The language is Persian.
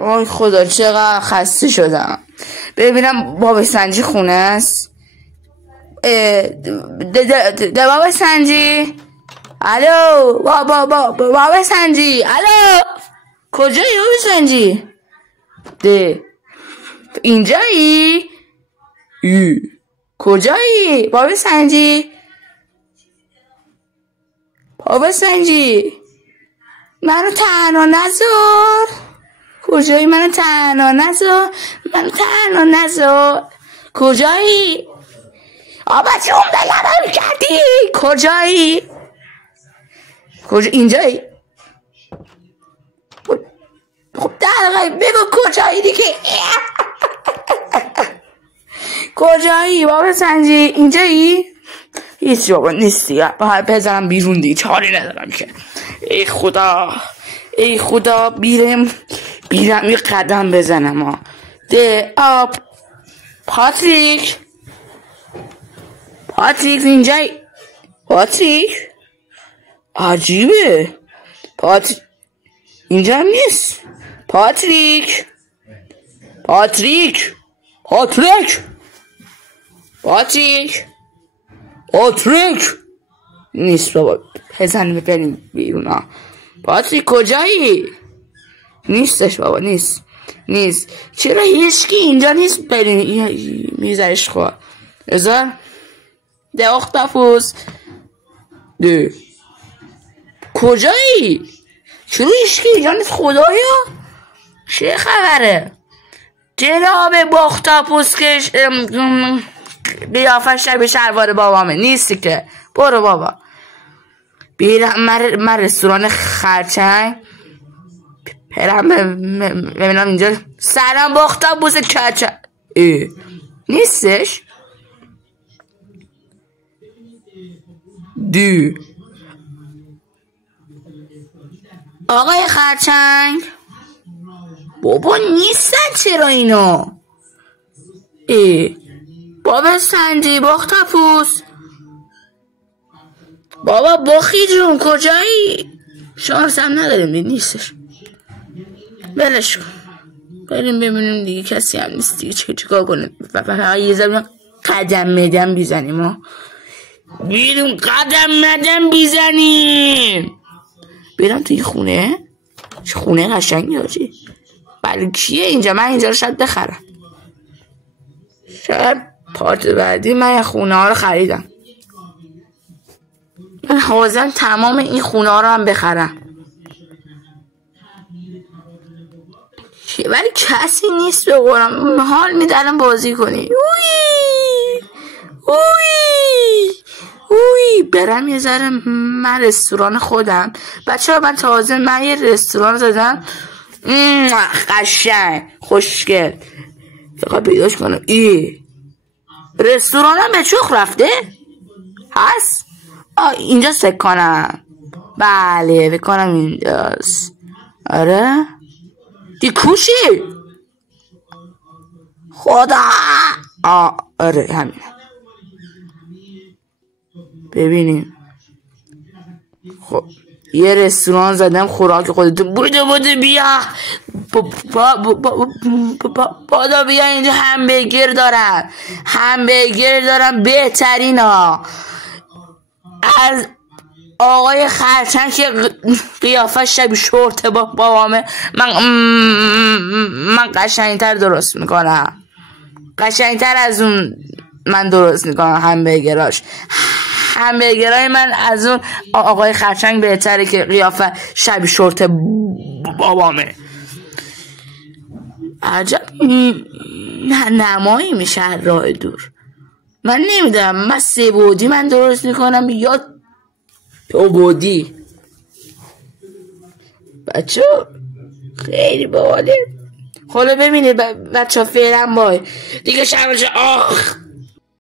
آی خدا چقدر خسته شدم. ببینم بابا سنجی خونه است. بابا سنجی، الو بابا سنجی، الو کجایی بابا سنجی؟ اینجایی؟ کجایی بابا سنجی؟ بابا سنجی منو تنها نذار. کجایی؟ منو تنها نذار. کجایی؟ آبا چون بگم کردی؟ کجایی؟ اینجایی؟ خب دقیقه بگو کجایی دیگه. کجایی بابا سنجی؟ اینجایی؟ هیچ بابا نیستی. باید بزنم بیرون دیگه، چاری ندارم که. ای خدا بیرم یه قدم بزنم. پاتریک اینجایی؟ پاتریک عجیبه. اینجا هم نیست. پاتریک نیست بابا. بزنیم بریم بیرون. پاتریک کجایی؟ نیستش بابا. نیست. چرا هیچکی اینجا نیست؟ بریم میذارش خوا ازار ده اختافوز. کجایی؟ چرا هیچکی اینجا نیست؟ خدایا چه خبره؟ جناب باختاپوس که قیافه شبیه شلوار بابامه نیستی که. برو بابا. بیرم من رستوران خرچنگ برم ببینم اینجا. سلام باختاپوس کچه نیستش. آقای خرچنگ بابا نیستن. چرا اینو؟ بابا سنجی باختاپوس، بابا بخی جون کجایی؟ شانس هم نداریم نیستش. بلش کن بریم ببینیم دیگه. کسی هم نیست دیگه. چیکار کنیم؟ فقط یه زمین قدم بیزنیم. بیرون قدم بیزنیم. برم توی خونه. چه خونه قشنگی آجی. بله کیه اینجا؟ من اینجا رو شاید بخرم. شاید پارت بعدی من خونه ها رو خریدم. من حاضرم تمام این خونه ها رو هم بخرم. ولی کسی نیست بگورم. حال میدارم بازی کنی. برم یه ذره من رستوران خودم. بچه ها من تازه یه رستوران زدم قشنگ خوشگل. فقط پیداش کنم. رستورانم به چخ رفته هست. اینجا سک کنم. بله بکنم اینجاست. آره دی کوشی خدا. آره همین. ببینیم. خب یه رستوران زدم خوراک خودتون. بودو بیا بادا بیا اینجا. همبرگر دارن بهترین ها. از آقای خرچنگ که قیافه شبیه شورت بابامه. من قشنگتر درست میکنم. قشنگتر از اون من درست میکنم. همبرگرای من از اون آقای خرچنگ بهتره که قیافه شبیه شورت بابامه. عجب نمایی میشه راه دور. من نمیدونم من 3 بعدی من درست میکنم یا 2 بعدی. بچه خیلی باحاله. حالا ببینید بچه فعلا بای دیگه شب